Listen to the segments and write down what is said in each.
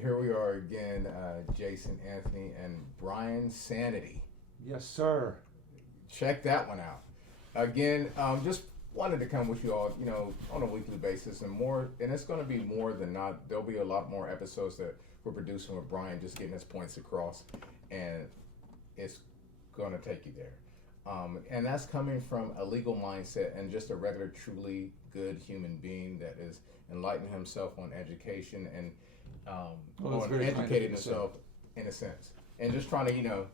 Here we are again, Jason, Anthony, and Brian Sanity. Yes, sir. Check that one out. Again, just wanted to come with you all, on a weekly basis and more. And it's going to be more than not. There'll be a lot more episodes that we're producing with Brian, just getting his points across, and it's going to take you there. And that's coming from a legal mindset and just a regular, truly good human being that is enlightening himself on education and on educating himself in a sense, and just trying to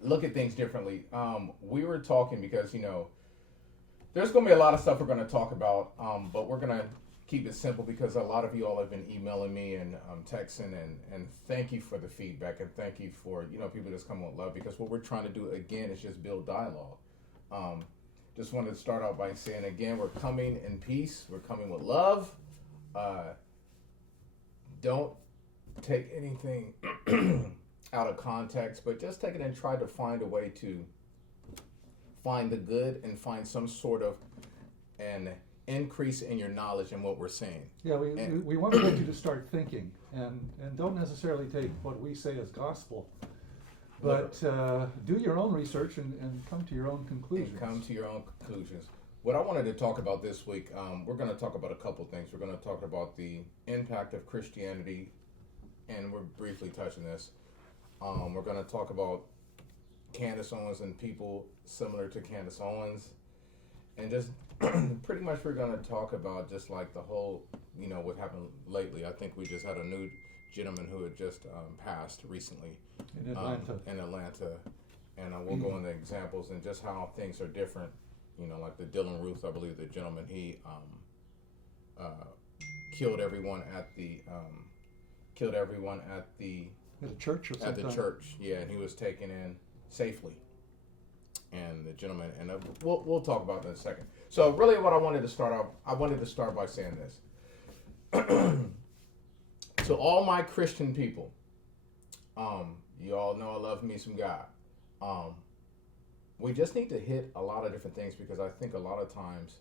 look at things differently. We were talking because there's going to be a lot of stuff we're going to talk about, but we're going to keep it simple because a lot of you all have been emailing me and texting, and thank you for the feedback, and thank you for people just come with love, because what we're trying to do again is just build dialogue. Just wanted to start out by saying again, we're coming in peace, we're coming with love. Don't take anything out of context, but just take it and try to find a way to find the good and find some sort of an increase in your knowledge in what we're saying. Yeah, we want to get you to start thinking, and don't necessarily take what we say as gospel, but do your own research and come to your own conclusions. What I wanted to talk about this week, we're going to talk about a couple things. We're going to talk about the impact of Christianity, and we're briefly touching this. We're going to talk about Candace Owens and people similar to Candace Owens, and just pretty much we're going to talk about just like the whole, what happened lately. I think we just had a new gentleman who had just passed recently in Atlanta. And we'll go into examples and just how things are different. Like the Dylan Ruth, I believe the gentleman, he killed everyone at the at a church or something. At the church, yeah, and he was taken in safely. And the gentleman, and we'll talk about that in a second. So really, what I wanted to start by saying this. To all my Christian people, you all know I love me some God. We just need to hit a lot of different things, because I think a lot of times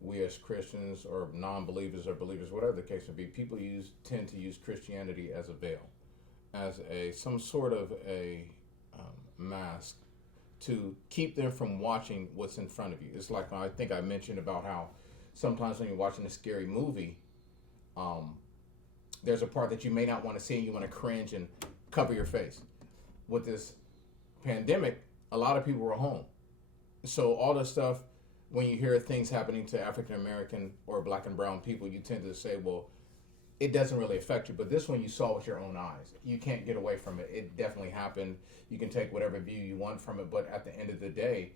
we as Christians or non-believers or believers, whatever the case may be, people tend to use Christianity as a veil, as some sort of a mask to keep them from watching what's in front of you. It's like I think I mentioned about how sometimes when you're watching a scary movie, there's a part that you may not want to see and you want to cringe and cover your face. With this pandemic, a lot of people were home. So all the stuff, when you hear things happening to African American or black and brown people, you tend to say, well, it doesn't really affect you. But this one you saw with your own eyes. You can't get away from it. It definitely happened. You can take whatever view you want from it. But at the end of the day,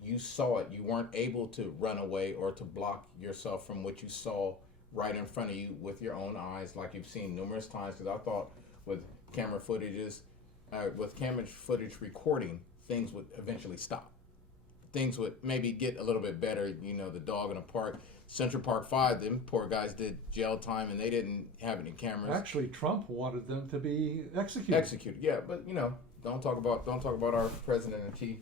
you saw it. You weren't able to run away or to block yourself from what you saw right in front of you with your own eyes, like you've seen numerous times. Because I thought with camera footage recording, things would eventually stop. Things would maybe get a little bit better. The dog in a park, Central Park 5, them poor guys did jail time and they didn't have any cameras. Actually, Trump wanted them to be executed. Yeah, but don't talk about our president in chief,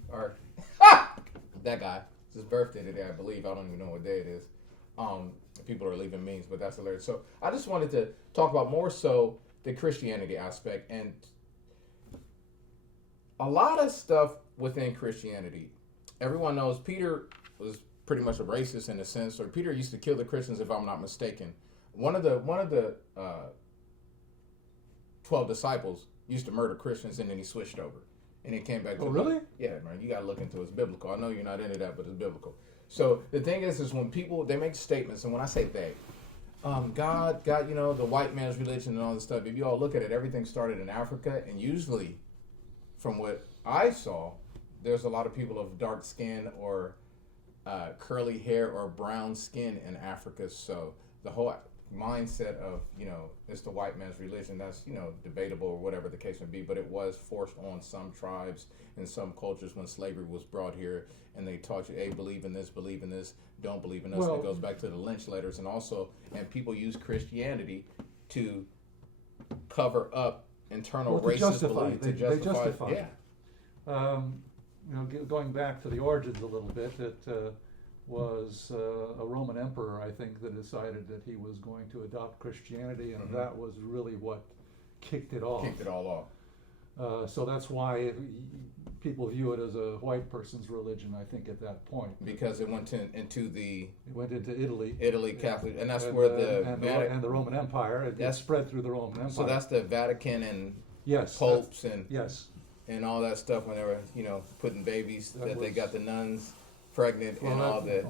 that guy. It's his birthday today, I believe. I don't even know what day it is. People are leaving memes, but that's hilarious. So I just wanted to talk about more so the Christianity aspect, and a lot of stuff within Christianity. Everyone knows Peter was pretty much a racist in a sense, or Peter used to kill the Christians, if I'm not mistaken. One of the 12 disciples used to murder Christians, and then he switched over, and he came back. Oh, really? Yeah, man. You got to look into it. It's biblical. I know you're not into that, but it's biblical. So the thing is when people, they make statements, and when I say they, God, the white man's religion and all this stuff. If you all look at it, everything started in Africa, and usually, from what I saw, there's a lot of people of dark skin or curly hair or brown skin in Africa. So the whole mindset of, it's the white man's religion, that's, debatable or whatever the case may be, but it was forced on some tribes and some cultures when slavery was brought here, and they taught you, hey, believe in this, don't believe in this. Well, and it goes back to the lynch letters, and people use Christianity to cover up internal racist beliefs. They justify. Yeah. Going back to the origins a little bit, it was a Roman emperor, I think, that decided that he was going to adopt Christianity, and that was really what kicked it off. Kicked it all off. So that's why people view it as a white person's religion, I think, at that point. Because it went into the... It went into Italy. Italy Catholic, and that's where and the Roman Empire. It spread through the Roman Empire. So that's the Vatican and yes, popes and yes, and all that stuff when they were, putting babies that they got the nuns pregnant and all that.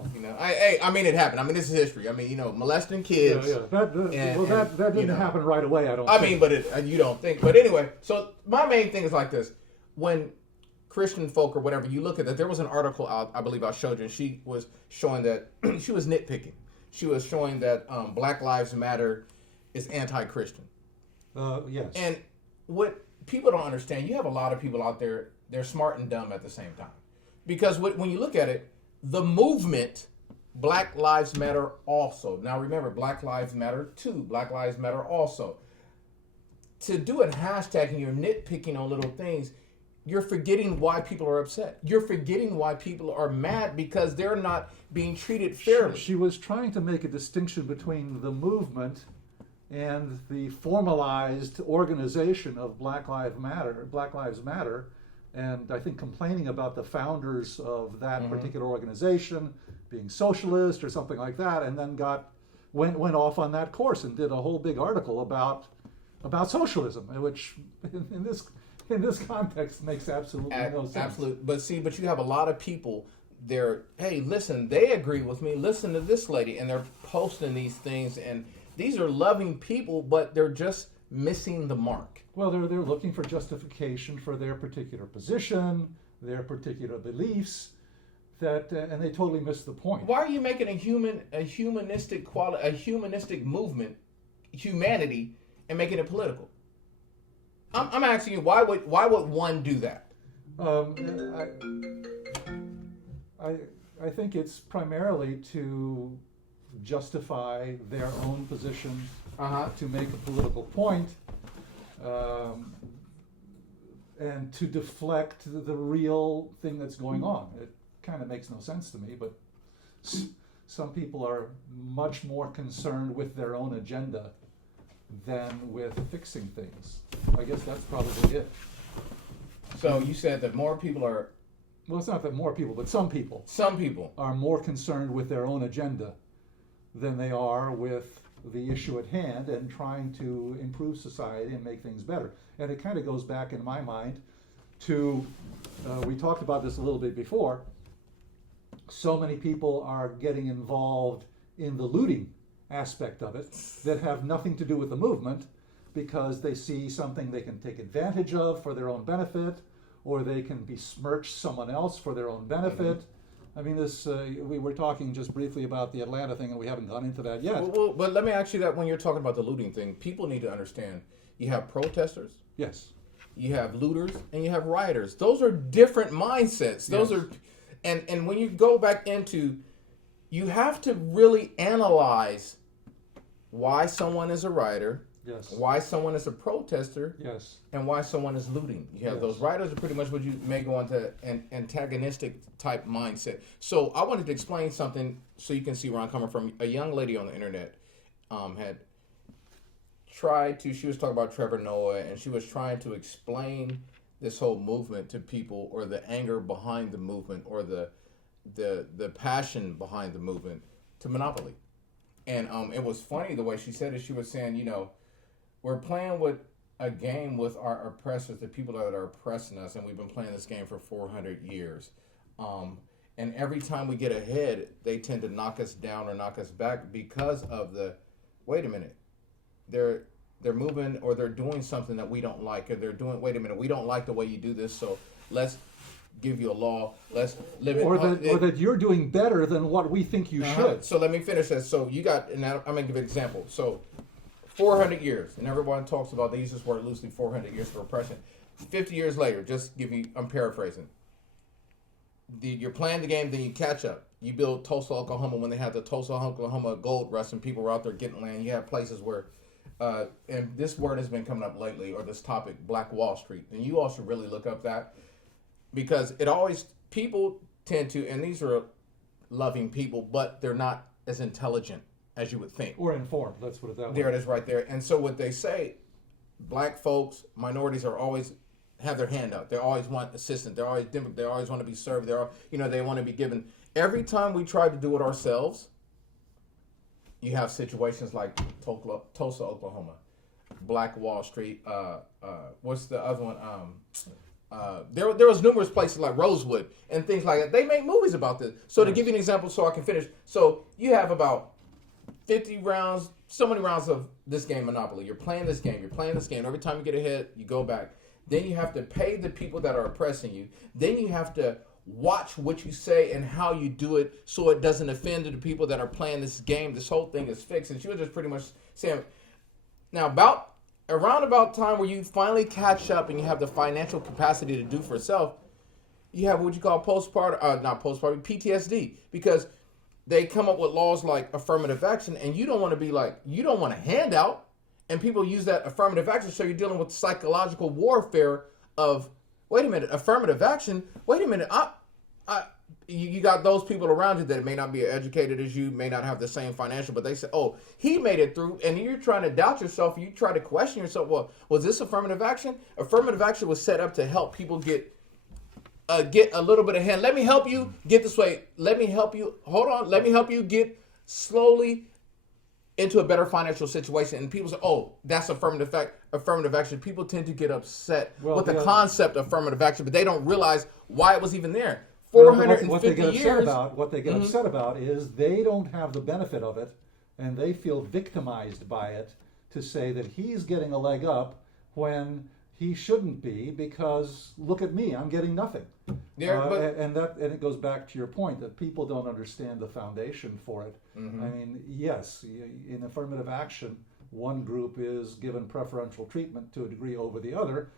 I mean, it happened. I mean, this is history. I mean, molesting kids. Yeah. That didn't happen right away. I don't. I mean, but you don't think. But anyway, so my main thing is like this: when Christian folk or whatever, you look at that. There was an article out, I believe I showed you, and she was showing that she was nitpicking. She was showing that Black Lives Matter is anti-Christian. Yes. And what people don't understand, you have a lot of people out there, they're smart and dumb at the same time. Because when you look at it, the movement, Black Lives Matter also. Now remember, Black Lives Matter too. Black Lives Matter also. To do a hashtag and you're nitpicking on little things, you're forgetting why people are upset. You're forgetting why people are mad because they're not being treated fairly. She was trying to make a distinction between the movement and the formalized organization of Black Lives Matter, and I think complaining about the founders of that particular organization being socialist or something like that, and then went off on that course and did a whole big article about socialism, which in this context makes absolutely no sense. Absolutely, but you have a lot of people. Hey, listen, they agree with me. Listen to this lady, and they're posting these things, and these are loving people, but they're just missing the mark. Well, they're looking for justification for their particular position, their particular beliefs, and they totally miss the point. Why are you making a humanistic movement, humanity, and making it political? I'm asking you, why would one do that? I think it's primarily to justify their own position, to make a political point, and to deflect the real thing that's going on. It kind of makes no sense to me, but some people are much more concerned with their own agenda than with fixing things. I guess that's probably it. So you said that more people are... Well, it's not that more people, but some people. Some people are more concerned with their own agenda than they are with the issue at hand and trying to improve society and make things better. And it kind of goes back, in my mind, to, we talked about this a little bit before, so many people are getting involved in the looting aspect of it that have nothing to do with the movement because they see something they can take advantage of for their own benefit, or they can besmirch someone else for their own benefit. I mean, we were talking just briefly about the Atlanta thing, and we haven't gone into that yet. Well, but let me ask you that when you're talking about the looting thing, people need to understand, you have protesters, yes, you have looters, and you have rioters. Those are different mindsets. Those are, and when you go back into, you have to really analyze why someone is a rioter, yes, why someone is a protester, yes, and why someone is looting. You have those rioters are pretty much what you may go into an antagonistic type mindset. So I wanted to explain something so you can see where I'm coming from. A young lady on the internet had tried to, she was talking about Trevor Noah, and she was trying to explain this whole movement to people, or the anger behind the movement, or the passion behind the movement, to Monopoly. And it was funny the way she said it. She was saying, we're playing with a game with our oppressors, the people that are oppressing us, and we've been playing this game for 400 years. And every time we get ahead, they tend to knock us down or knock us back because of wait a minute, they're moving or they're doing something that we don't like, or they're doing, wait a minute, we don't like the way you do this, so let's give you a law, let's live it. Or that you're doing better than what we think you should. So let me finish that. So you got, and I'm going to give an example. So 400 years, and everyone talks about, they use this word loosely, 400 years for oppression. 50 years later, just give you, I'm paraphrasing. You're playing the game, then you catch up. You build Tulsa, Oklahoma, when they had the Tulsa, Oklahoma gold rush, and people were out there getting land. You have places where, and this word has been coming up lately, or this topic, Black Wall Street. And you all should really look up that, because it always, people tend to, and these are loving people, but they're not as intelligent as you would think. Or informed, let's put it that way. There it is right there. And so what they say, black folks, minorities are always have their hand up. They always want assistance. They always want to be served. They want to be given. Every time we try to do it ourselves, you have situations like Tulsa, Oklahoma, Black Wall Street. What's the other one? There was numerous places like Rosewood and things like that. They make movies about this. So to give you an example, so I can finish. So you have about 50 rounds, so many rounds of this game Monopoly. You're playing this game. Every time you get ahead, you go back. Then you have to pay the people that are oppressing you. Then you have to watch what you say and how you do it so it doesn't offend the people that are playing this game. This whole thing is fixed. And she was just pretty much saying, now around about time where you finally catch up and you have the financial capacity to do for yourself, you have what you call PTSD, because they come up with laws like affirmative action, and you don't want to be like, you don't want a handout. And people use that affirmative action, so you're dealing with psychological warfare of, wait a minute, affirmative action? Wait a minute, you got those people around you that may not be educated as you, may not have the same financial, but they say, oh, he made it through, and you're trying to doubt yourself, you try to question yourself, well, was this affirmative action? Affirmative action was set up to help people get a little bit of hand. Let me help you get this way. Let me help you, hold on, let me help you get slowly into a better financial situation. And people say, oh, that's affirmative action. People tend to get upset with the concept of affirmative action, but they don't realize why it was even there. 450 what they get years. What they get upset about is they don't have the benefit of it, and they feel victimized by it, to say that he's getting a leg up when he shouldn't be, because look at me, I'm getting nothing. And it goes back to your point that people don't understand the foundation for it. I mean, yes, in affirmative action, one group is given preferential treatment to a degree over the other,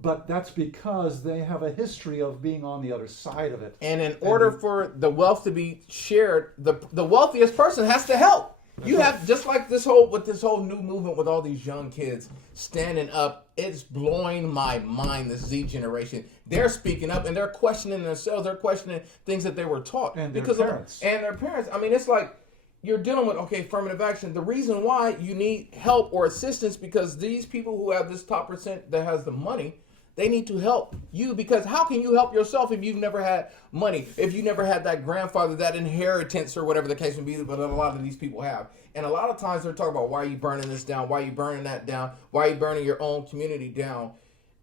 but that's because they have a history of being on the other side of it. And in order for the wealth to be shared, the wealthiest person has to help. You have, just like this whole new movement with all these young kids standing up, it's blowing my mind, this Z generation. They're speaking up and they're questioning themselves. They're questioning things that they were taught. And their parents. And their parents. I mean, it's like you're dealing with, okay, affirmative action. The reason why you need help or assistance, because these people who have this top percent that has the money, they need to help you, because how can you help yourself if you've never had money, if you never had that grandfather, that inheritance, or whatever the case may be, but a lot of these people have. And a lot of times they're talking about, why are you burning this down? Why are you burning that down? Why are you burning your own community down?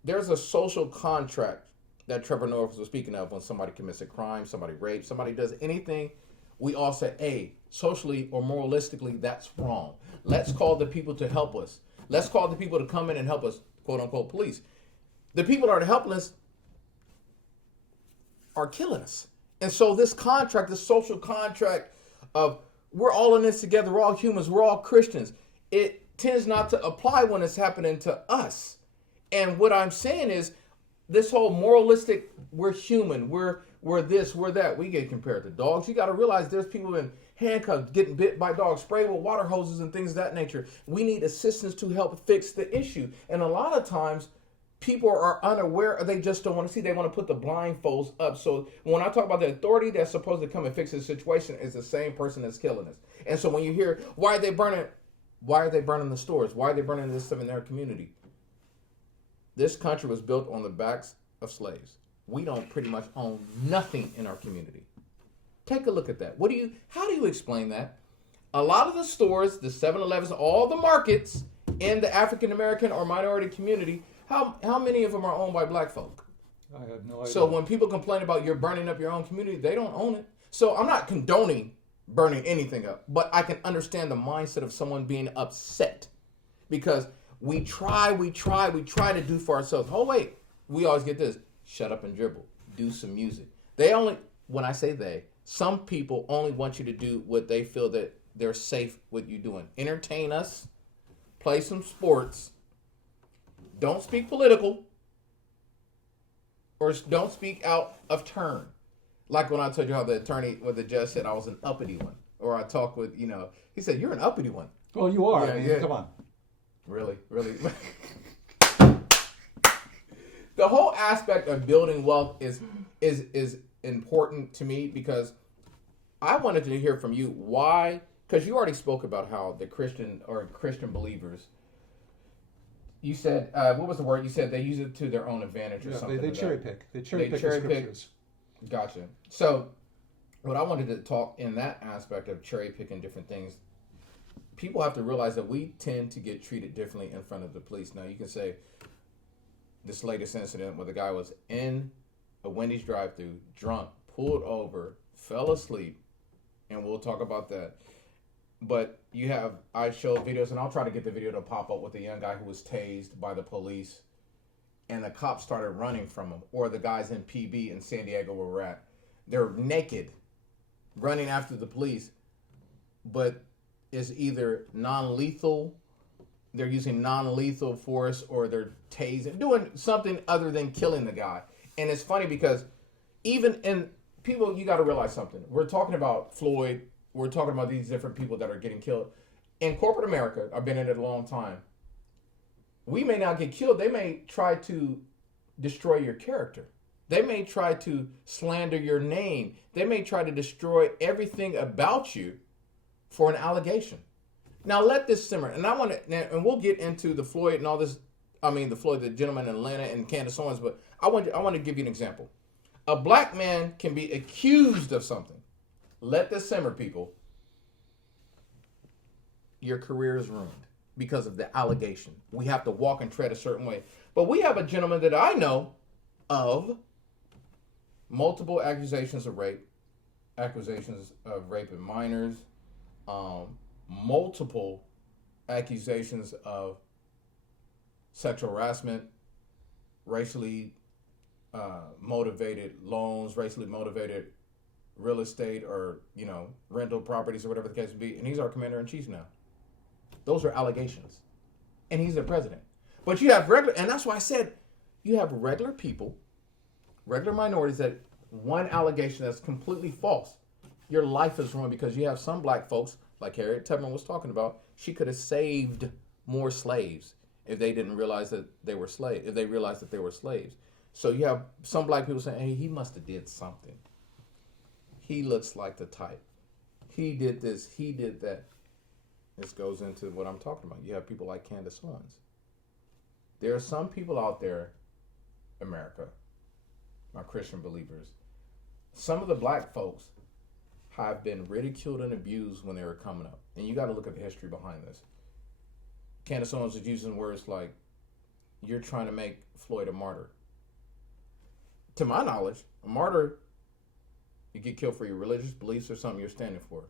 There's a social contract that Trevor Norris was speaking of when somebody commits a crime, somebody rapes, somebody does anything. We all say, hey, socially or moralistically, that's wrong. Let's call the people to help us. Let's call the people to come in and help us, quote unquote, police. The people that are helpless are killing us. And so this contract, this social contract of we're all in this together, we're all humans, we're all Christians, it tends not to apply when it's happening to us. And what I'm saying is, this whole moralistic, we're human, we're this, we're that, we get compared to dogs. You got to realize there's people in handcuffs getting bit by dogs, sprayed with water hoses and things of that nature. We need assistance to help fix the issue. And a lot of times, people are unaware, or they just don't want to see. They want to put the blindfolds up. So when I talk about the authority that's supposed to come and fix the situation, is the same person that's killing us. And so when you hear, why are they burning the stores? Why are they burning this stuff in their community? This country was built on the backs of slaves. We don't pretty much own nothing in our community. Take a look at that. How do you explain that? A lot of the stores, the 7-Elevens, all the markets in the African American or minority community, how many of them are owned by black folk? I have no idea. So when people complain about you're burning up your own community, they don't own it. So I'm not condoning burning anything up, but I can understand the mindset of someone being upset, because we try to do for ourselves. Oh wait, we always get this: shut up and dribble, do some music. When I say they, some people only want you to do what they feel that they're safe with you doing. Entertain us, play some sports. Don't speak political, or don't speak out of turn. Like when I told you how the judge said I was an uppity one. Or I talked with, he said, you're an uppity one. Oh, you are. Yeah. Come on. Really? The whole aspect of building wealth is important to me, because I wanted to hear from you why, because you already spoke about how the Christian believers, You said what was the word? You said they use it to their own advantage or Yeah, something. they like cherry that. pick. They cherry They pick the cherry pick. scriptures. Gotcha. So, what I wanted to talk in that aspect of cherry picking different things, people have to realize that we tend to get treated differently in front of the police. Now, you can say this latest incident where the guy was in a Wendy's drive-thru, drunk, pulled over, fell asleep, and we'll talk about that. But I showed videos, and I'll try to get the video to pop up with a young guy who was tased by the police, and the cops started running from him. Or the guys in PB in San Diego where we're at. They're naked, running after the police, but it's either non-lethal, they're using non-lethal force, or they're tasing, doing something other than killing the guy. And it's funny because even in people, you got to realize something. We're talking about Floyd. We're talking about these different people that are getting killed. In corporate America, I've been in it a long time. We may not get killed. They may try to destroy your character. They may try to slander your name. They may try to destroy everything about you for an allegation. Now let this simmer. And and we'll get into the Floyd and all this. I mean, the gentleman in Atlanta and Candace Owens, but I want to give you an example. A black man can be accused of something. Let this simmer, people. Your career is ruined because of the allegation. We have to walk and tread a certain way. But we have a gentleman that I know of, multiple accusations of rape in minors, multiple accusations of sexual harassment, racially motivated loans, racially motivated real estate, or rental properties, or whatever the case would be. And he's our commander-in-chief now. Those are allegations. And he's the president. But you have and that's why I said you have regular people, regular minorities, that one allegation that's completely false. Your life is ruined because you have some black folks, like Harriet Tubman was talking about. She could have saved more slaves if they didn't realize that they were slaves, if they realized that they were slaves. So you have some black people saying, hey, he must have did something. He looks like the type. He did this, he did that. This goes into what I'm talking about. You have people like Candace Owens. There are some people out there, America, my Christian believers, some of the black folks have been ridiculed and abused when they were coming up. And you got to look at the history behind this. Candace Owens is using words like, you're trying to make Floyd a martyr. To my knowledge, a martyr, you get killed for your religious beliefs or something you're standing for.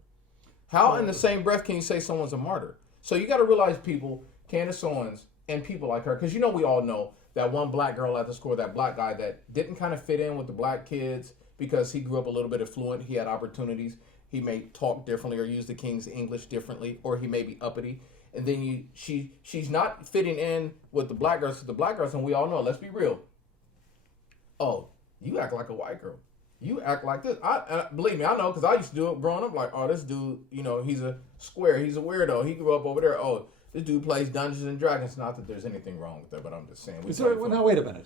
How in the same breath can you say someone's a martyr? So you got to realize, people, Candace Owens and people like her, because we all know that one black girl at the school, that black guy that didn't kind of fit in with the black kids because he grew up a little bit affluent, he had opportunities, he may talk differently or use the King's English differently, or he may be uppity. And then she's not fitting in with the black girls, and we all know, let's be real. Oh, you act like a white girl. You act like this. Believe me, I know, because I used to do it growing up. Like, oh, this dude, he's a square. He's a weirdo. He grew up over there. Oh, this dude plays Dungeons and Dragons. Not that there's anything wrong with that, but I'm just saying. Now, wait a minute.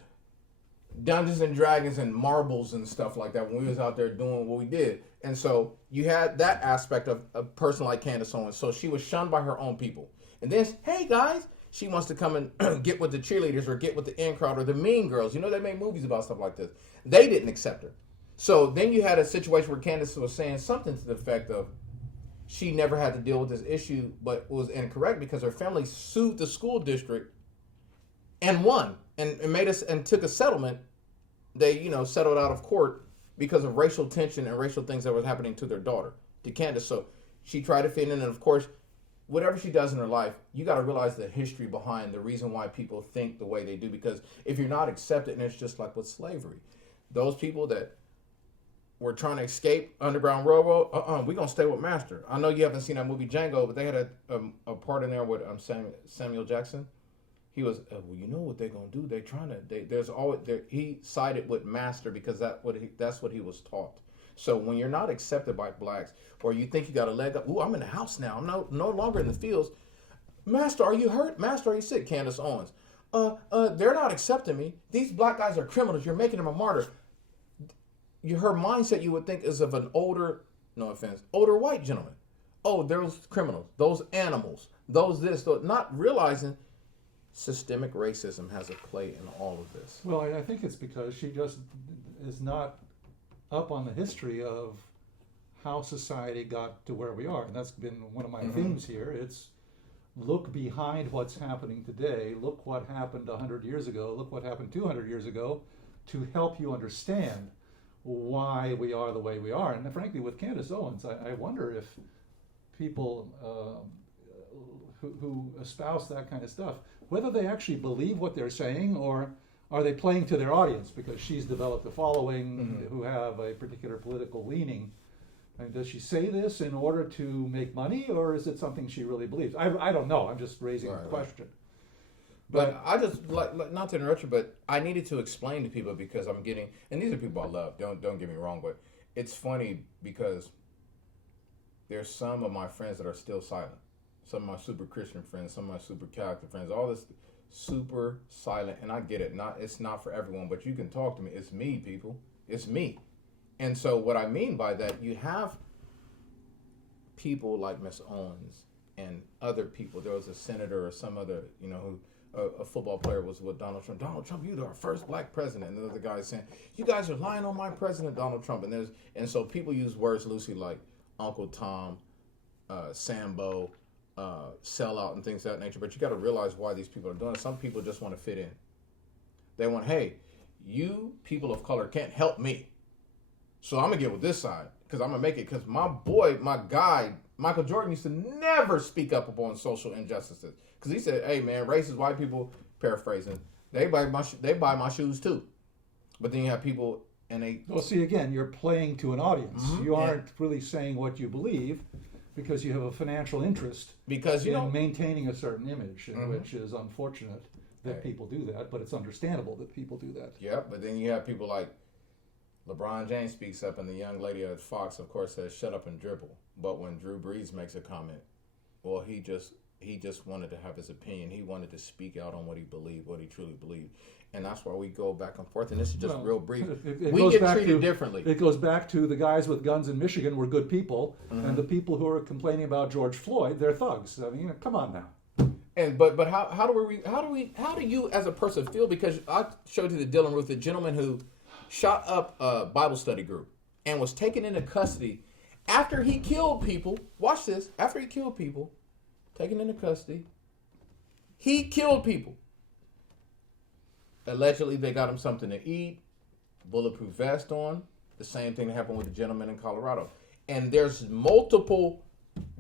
Dungeons and Dragons and marbles and stuff like that when we was out there doing what we did. And so you had that aspect of a person like Candace Owens. So she was shunned by her own people. And then, hey, guys, she wants to come and get with the cheerleaders or get with the in crowd or the mean girls. They made movies about stuff like this. They didn't accept her. So then you had a situation where Candace was saying something to the effect of she never had to deal with this issue, but was incorrect because her family sued the school district and won and took a settlement. They, settled out of court because of racial tension and racial things that was happening to their daughter, to Candace. So she tried to fit in, and of course, whatever she does in her life, you got to realize the history behind the reason why people think the way they do. Because if you're not accepted, and it's just like with slavery, those people that were trying to escape Underground Railroad, we're going to stay with Master. I know you haven't seen that movie Django, but they had a part in there with Samuel Jackson. He was, well, you know what they're going to do? He sided with Master because that's what he was taught. So when you're not accepted by blacks, or you think you got a leg up, ooh, I'm in the house now. I'm no longer in the fields. Master, are you hurt? Master, are you sick? Candace Owens. They're not accepting me. These black guys are criminals. You're making them a martyr. Her mindset, you would think, is of an older white gentleman. Oh, those criminals, those animals, those this, those, not realizing systemic racism has a play in all of this? Well, I think it's because she just is not up on the history of how society got to where we are. And that's been one of my themes here. It's look behind what's happening today. Look what happened 100 years ago. Look what happened 200 years ago to help you understand why we are the way we are. And frankly, with Candace Owens, I wonder if people who espouse that kind of stuff, whether they actually believe what they're saying or are they playing to their audience because she's developed a following who have a particular political leaning. And does she say this in order to make money, or is it something she really believes? I don't know. I'm just raising a question. But I just not to interrupt you, but I needed to explain to people because I'm getting, and these are people I love. Don't get me wrong, but it's funny because there's some of my friends that are still silent. Some of my super Christian friends, some of my super Catholic friends, all this super silent, and I get it. It's not for everyone, but you can talk to me. It's me, people. It's me. And so what I mean by that, you have people like Miss Owens and other people. There was a senator or some other, who a football player was with Donald Trump. Donald Trump, you're our first black president. And there's a guy saying, you guys are lying on my president, Donald Trump. And so people use words loosely like Uncle Tom, Sambo, sellout, and things of that nature. But you got to realize why these people are doing it. Some people just want to fit in. They want, hey, you people of color can't help me. So I'm going to get with this side because I'm going to make it because my guy, Michael Jordan used to never speak up upon social injustices because he said, hey, man, racist white people, paraphrasing, they buy my shoes too. But then you have people and they... Well, see, again, you're playing to an audience. You aren't really saying what you believe because you have a financial interest in maintaining a certain image, which is unfortunate that people do that, but it's understandable that people do that. Yeah, but then you have people like LeBron James speaks up, and the young lady at Fox, of course, says, shut up and dribble. But when Drew Brees makes a comment, well, he just wanted to have his opinion. He wanted to speak out on what he believed, what he truly believed. And that's why we go back and forth. And this is just real brief. We get treated differently. It goes back to the guys with guns in Michigan were good people, and the people who are complaining about George Floyd, they're thugs. I mean, come on now. And but how do you as a person feel? Because I showed you the Dylan Ruth, the gentleman who shot up a Bible study group and was taken into custody after he killed people. Watch this. After he killed people, taken into custody, he killed people. Allegedly, they got him something to eat, bulletproof vest on. The same thing that happened with the gentleman in Colorado. And there's multiple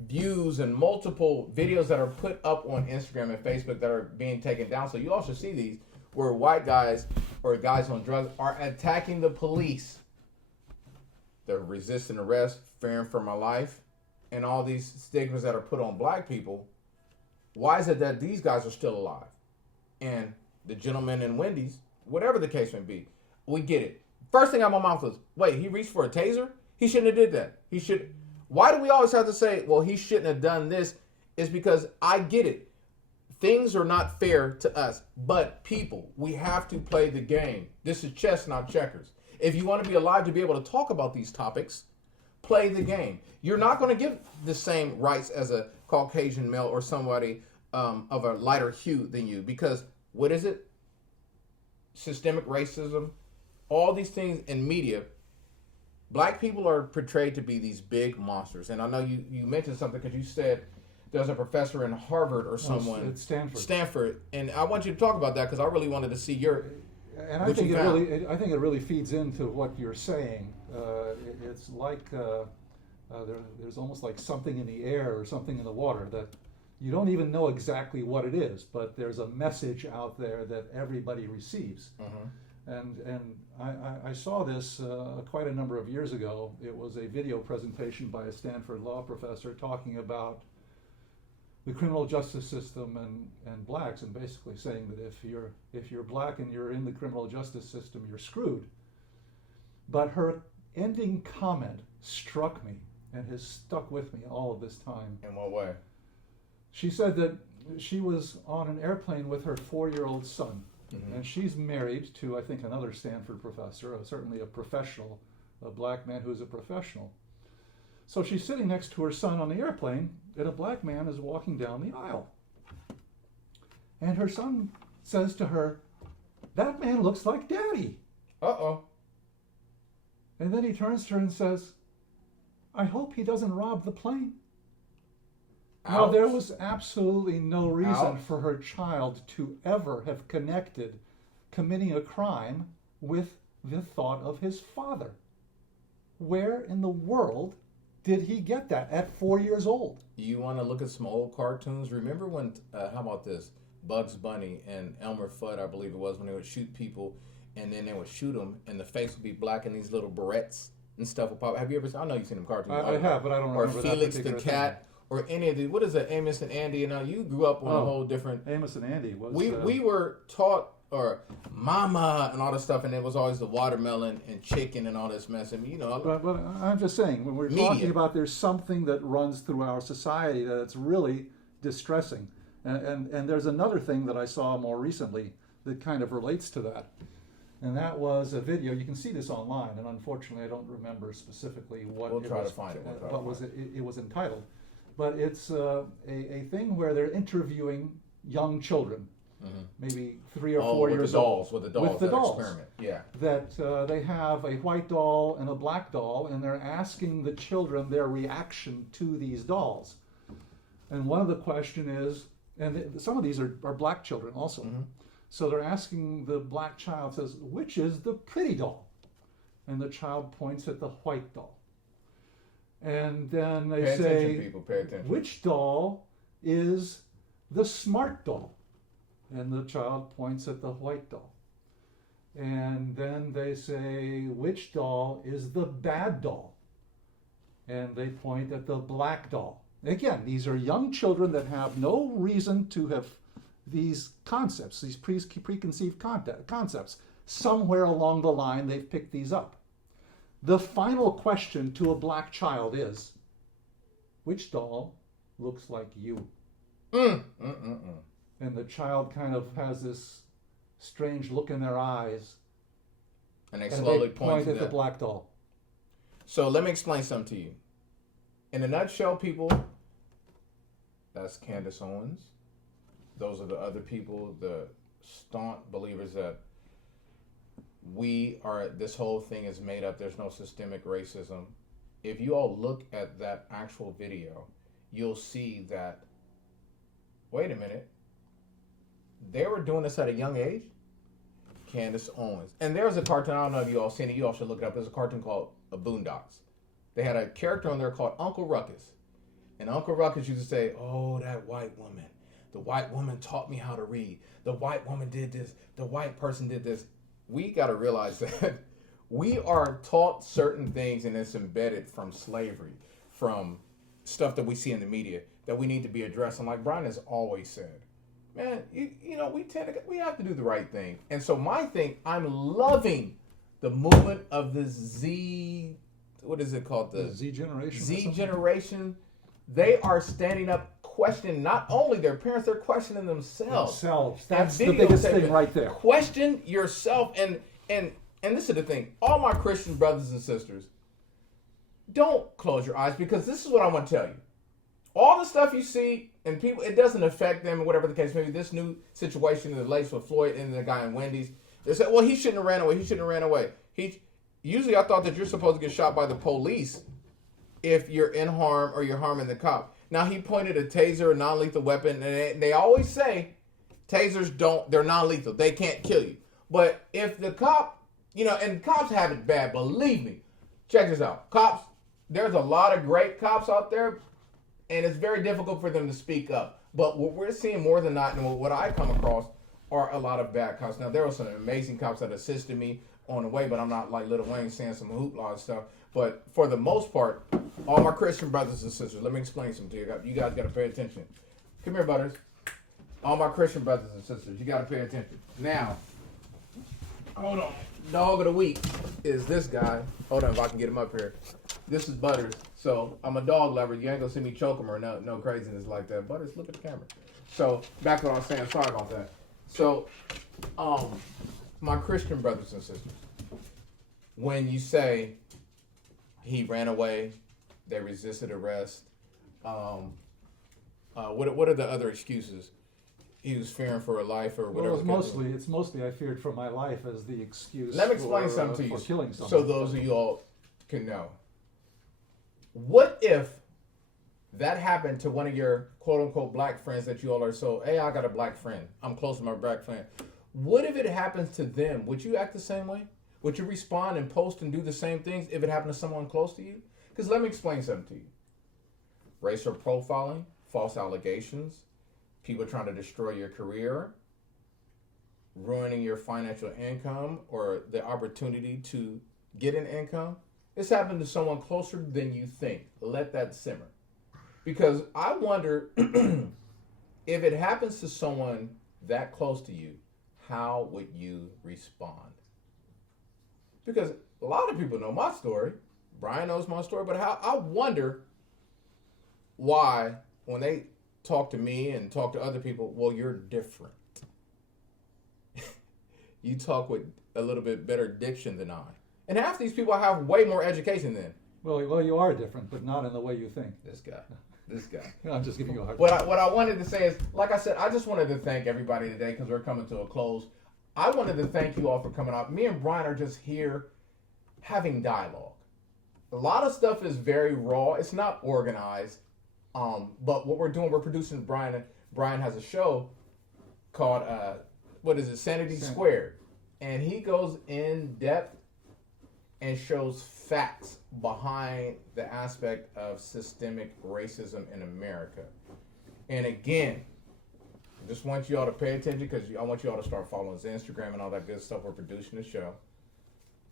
views and multiple videos that are put up on Instagram and Facebook that are being taken down. So you all should see these where white guys or guys on drugs are attacking the police. They're resisting arrest, fearing for my life, and all these stigmas that are put on black people. Why is it that these guys are still alive? And the gentleman in Wendy's, whatever the case may be, we get it. First thing out of my mouth was, wait, he reached for a taser? He shouldn't have did that. He should. Why do we always have to say, well, he shouldn't have done this? It's because I get it. Things are not fair to us, but people, we have to play the game. This is chess, not checkers. If you want to be alive to be able to talk about these topics, play the game. You're not going to give the same rights as a Caucasian male or somebody of a lighter hue than you because what is it? Systemic racism, all these things in media. Black people are portrayed to be these big monsters. And I know you mentioned something because you said there's a professor in Harvard or someone. It's Stanford. Stanford. And I want you to talk about that because I really wanted to see your... And I think it really feeds into what you're saying. It's like there's almost like something in the air or something in the water that you don't even know exactly what it is, but there's a message out there that everybody receives. And I saw this quite a number of years ago. It was a video presentation by a Stanford law professor talking about the criminal justice system and blacks, and basically saying that if you're black and you're in the criminal justice system, you're screwed. But her ending comment struck me and has stuck with me all of this time. In what way? She said that she was on an airplane with her 4-year-old son, and she's married to, I think, another Stanford professor, certainly a professional, a black man who's a professional. So she's sitting next to her son on the airplane, and a black man is walking down the aisle. And her son says to her, "That man looks like Daddy." Uh-oh. And then he turns to her and says, "I hope he doesn't rob the plane." Now, there was absolutely no reason for her child to ever have connected committing a crime with the thought of his father. Where in the world did he get that at 4 years old? You want to look at some old cartoons? Remember when, how about this? Bugs Bunny and Elmer Fudd, I believe it was, when they would shoot people and then they would shoot them and the face would be black and these little barrettes and stuff would pop. Have you ever seen? I know you've seen them cartoons. I have, but I don't remember Or Felix that the particular Cat. thing. Or any of the, what is it, Amos and Andy? You know, you grew up on a whole different. Amos and Andy was. We were taught, or Mama and all this stuff, and it was always the watermelon and chicken and all this mess. And you know, But I'm just saying, when we're talking about there's something that runs through our society that's really distressing, and there's another thing that I saw more recently that kind of relates to that, and that was a video. You can see this online, and unfortunately, I don't remember specifically what We'll try to find it. It was entitled. But it's a thing where they're interviewing young children, maybe 3 or 4 years old. With the dolls. Experiment. Yeah. That they have a white doll and a black doll, and they're asking the children their reaction to these dolls. And one of the question is, and some of these are black children also. Mm-hmm. So they're asking the black child, says, "Which is the pretty doll?" And the child points at the white doll. And then they say, pay attention. "Which doll is the smart doll?" And the child points at the white doll. And then they say, "Which doll is the bad doll?" And they point at the black doll. Again, these are young children that have no reason to have these concepts, these preconceived concepts. Somewhere along the line, they've picked these up. The final question to a black child is, "Which doll looks like you?" And the child kind of has this strange look in their eyes. And they slowly point at the black doll. So let me explain something to you. In a nutshell, people, that's Candace Owens. Those are the other people, the staunch believers that this whole thing is made up. There's no systemic racism. If you all look at that actual video, you'll see that, wait a minute, they were doing this at a young age? Candace Owens. And there's a cartoon, I don't know if you all seen it, you all should look it up. There's a cartoon called Boondocks. They had a character on there called Uncle Ruckus. And Uncle Ruckus used to say, "Oh, that white woman. The white woman taught me how to read. The white woman did this. The white person did this." We got to realize that we are taught certain things, and it's embedded from slavery, from stuff that we see in the media that we need to be addressed. And like Brian has always said, man, you know, we have to do the right thing. And so my thing, I'm loving the movement of this Z, what is it called? The Z generation. Z generation. They are standing up, questioning not only their parents, they're questioning themselves. That's the biggest thing right there. Question yourself. And this is the thing. All my Christian brothers and sisters, don't close your eyes, because this is what I want to tell you. All the stuff you see, and people, it doesn't affect them, or whatever the case may be. This new situation in the latest with Floyd and the guy in Wendy's, they said, well, he shouldn't have ran away. Usually I thought that you're supposed to get shot by the police if you're in harm or you're harming the cop. Now, he pointed a taser, a non-lethal weapon, and they always say tasers they're non-lethal. They can't kill you. But if the cop, and cops have it bad, believe me. Check this out. Cops, there's a lot of great cops out there, and it's very difficult for them to speak up. But what we're seeing more than not, and what I come across, are a lot of bad cops. Now, there were some amazing cops that assisted me on the way, but I'm not like Lil Wayne saying some hoopla and stuff. But for the most part, all my Christian brothers and sisters, let me explain something to you. You guys got to pay attention. Come here, Butters. All my Christian brothers and sisters, you got to pay attention. Now, hold on. Dog of the week is this guy. Hold on, if I can get him up here. This is Butters. So I'm a dog lover. You ain't gonna see me choke him or no craziness like that. Butters, look at the camera. So back to what I was saying. Sorry about that. So, my Christian brothers and sisters, when you say he ran away, they resisted arrest. What are the other excuses? he was fearing for her life or Well, whatever. it's mostly I feared for my life as the excuse. Let me explain for, something to you, for killing someone. so those of you all can know. What if that happened to one of your quote unquote black friends that you all are so, hey, I got a black friend. I'm close to my black friend. What if it happens to them? Would you act the same way? Would you respond and post and do the same things if it happened to someone close to you? Because let me explain something to you. Racial profiling, false allegations, people trying to destroy your career, ruining your financial income or the opportunity to get an income. This happened to someone closer than you think. Let that simmer. Because I wonder if it happens to someone that close to you, how would you respond? Because a lot of people know my story. Brian knows my story, but how I wonder why when they talk to me and talk to other people, well, you're different. You talk with a little bit better diction than I. And half these people have way more education than. Well, you are different, but not in the way you think. This guy. I'm just giving you a hard What I wanted to say is, like I said, I just wanted to thank everybody today because we're coming to a close. I wanted to thank you all for coming out. Me and Brian are just here having dialogue. A lot of stuff is very raw. It's not organized. But what we're doing, we're producing Brian. Brian has a show called, Sanity Squared. And he goes in depth and shows facts behind the aspect of systemic racism in America. And again, I just want you all to pay attention because I want you all to start following his Instagram and all that good stuff. We're producing the show.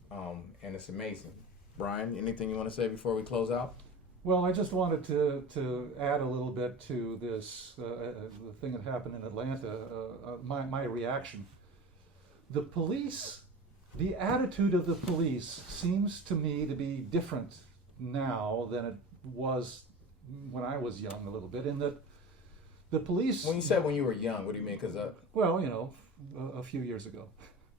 And it's amazing. Brian, anything you want to say before we close out? Well, I just wanted to add a little bit to this the thing that happened in Atlanta. My reaction. The police, the attitude of the police seems to me to be different now than it was when I was young a little bit. In that the police. When you said when you were young, what do you mean? Because well, a few years ago.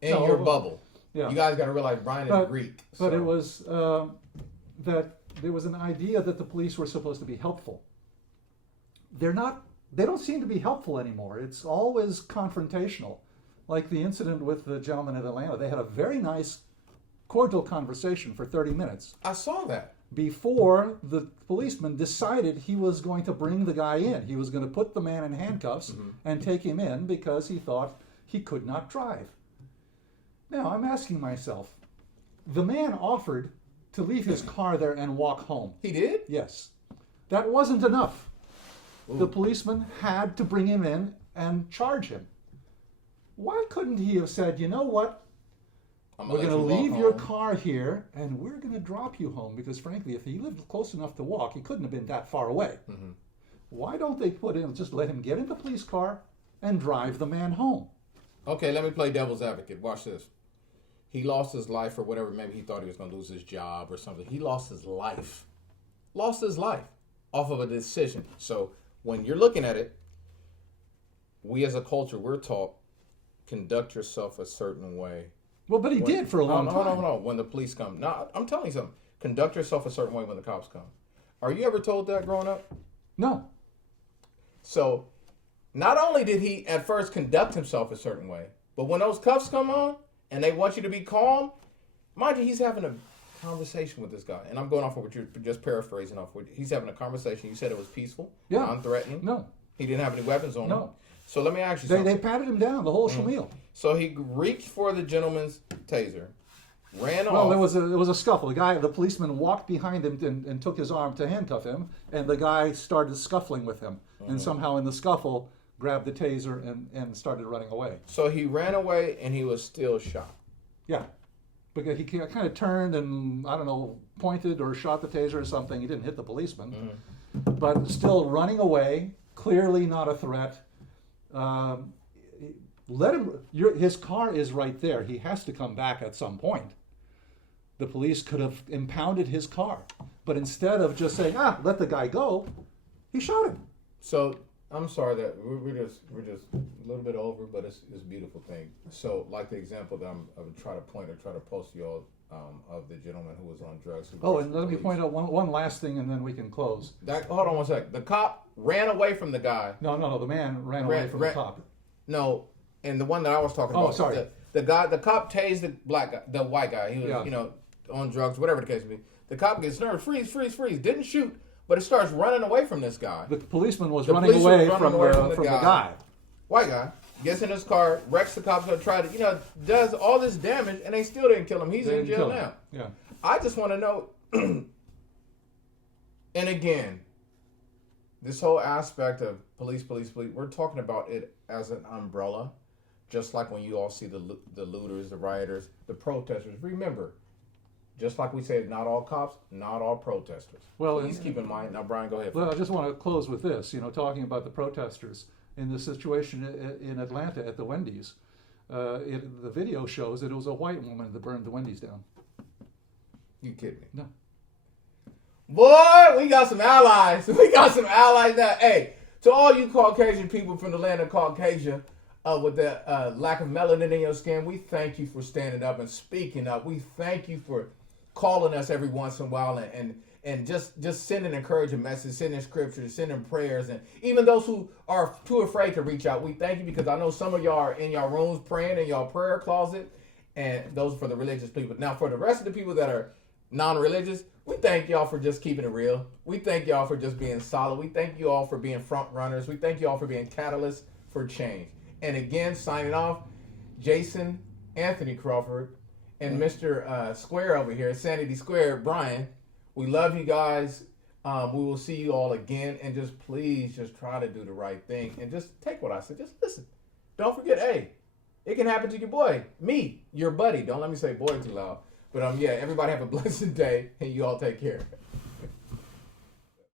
In your bubble. Yeah. You guys got to realize Brian is Greek. But it was that there was an idea that the police were supposed to be helpful. They're not. They don't seem to be helpful anymore. It's always confrontational. Like the incident with the gentleman in Atlanta. They had a very nice, cordial conversation for 30 minutes. I saw that. Before the policeman decided he was going to bring the guy in. He was going to put the man in handcuffs and take him in because he thought he could not drive. Now, I'm asking myself, the man offered to leave his car there and walk home. He did? Yes. That wasn't enough. Ooh. The policeman had to bring him in and charge him. Why couldn't he have said, you know what? We're going to leave your car here and we're going to drop you home because, frankly, if he lived close enough to walk, he couldn't have been that far away. Mm-hmm. Why don't they just let him get in the police car and drive the man home? Okay, let me play devil's advocate. Watch this. He lost his life or whatever. Maybe he thought he was going to lose his job or something. He lost his life. Lost his life off of a decision. So when you're looking at it, we as a culture, we're taught, conduct yourself a certain way. Well, but he did for a long time. Hold on. When the police come. Now, I'm telling you something. Conduct yourself a certain way when the cops come. Are you ever told that growing up? No. So not only did he at first conduct himself a certain way, but when those cuffs come on and they want you to be calm, mind you, he's having a conversation with this guy. And I'm going off of what you're just paraphrasing off. He's having a conversation. You said it was peaceful, non-threatening. No. He didn't have any weapons on him. No. So let me ask you something. They patted him down, the whole shamil. So he reached for the gentleman's taser, ran off. Well, there was a scuffle. The policeman walked behind him and took his arm to handcuff him, and the guy started scuffling with him. And somehow in the scuffle, grabbed the taser and started running away. So he ran away and he was still shot. Yeah. Because he kind of turned and, I don't know, pointed or shot the taser or something. He didn't hit the policeman. But still running away, clearly not a threat. Let him. His car is right there. He has to come back at some point. The police could have impounded his car, but instead of just saying, let the guy go, he shot him. So I'm sorry that we're just a little bit over, but it's a beautiful thing. So like the example that I would try to point or try to post to y'all of the gentleman who was on drugs. And let me point out one last thing, and then we can close. Hold on one second. The cop ran away from the guy. No. The man ran away from the cop. No, and the one that I was talking Oh, about. sorry. The cop tased the white guy. He was, Yeah. on drugs, whatever the case may be. The cop gets nervous, freeze. Didn't shoot, but it starts running away from this guy. The policeman was The running police was away running from away the guy. White guy gets in his car, wrecks the cops, does all this damage, and they still didn't kill him. He's They in didn't jail kill him. now. Yeah. I just want to know, and again, this whole aspect of police, we're talking about it as an umbrella, just like when you all see the looters, the rioters, the protesters. Remember, just like we said, not all cops, not all protesters. Well, Please keep in mind. Now, Brian, go ahead. Well, I just want to close with this, talking about the protesters in the situation in Atlanta at the Wendy's. The video shows that it was a white woman that burned the Wendy's down. You kidding me? No. Boy, we got some allies. We got some allies now. Hey, to all you Caucasian people from the land of Caucasia, with the lack of melanin in your skin, we thank you for standing up and speaking up. We thank you for calling us every once in a while and just sending encouraging messages, sending scriptures, sending prayers, and even those who are too afraid to reach out. We thank you because I know some of y'all are in your rooms praying in your prayer closet, and those are for the religious people. Now, for the rest of the people that are non-religious, we thank y'all for just keeping it real. We thank y'all for just being solid. We thank you all for being front runners. We thank y'all for being catalysts for change. And again, signing off, Jason Anthony Crawford and Mr. Square over here, Sanity Square, Brian. We love you guys. We will see you all again. And just please just try to do the right thing. And just take what I said. Just listen. Don't forget, hey, it can happen to your boy. Me, your buddy. Don't let me say boy too loud. But everybody have a blessed day. And you all take care.